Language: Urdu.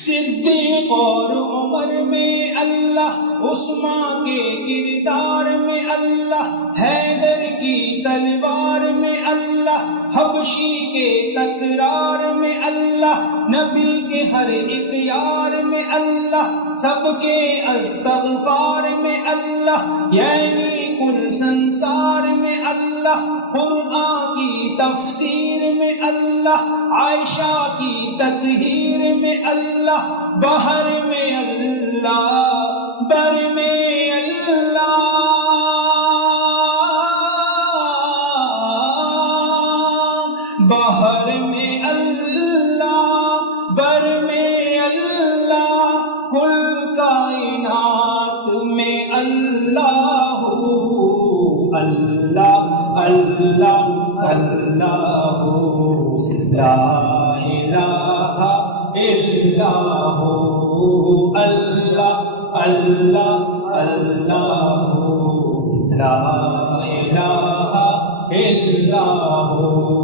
صدیق اور عمر میں اللہ، عثمان کے کردار میں اللہ، حیدر کی تلوار میں اللہ، حبشی کے تکرار میں اللہ، نبی کے ہر اختیار میں اللہ، سب کے استغفار میں اللہ، یعنی کل سنسار میں اللہ، قرآن کی تفسیر میں اللہ، عائشہ کی تطہیر میں اللہ، بحر میں اللہ، بر میں اللہ، بحر میں اللہ، بر میں اللہ، کل کائنات میں اللہ، اللہ اللہ اللہ، لا الہ الا ہو، اللہ اللہ اللہ، لا الہ الا ہو۔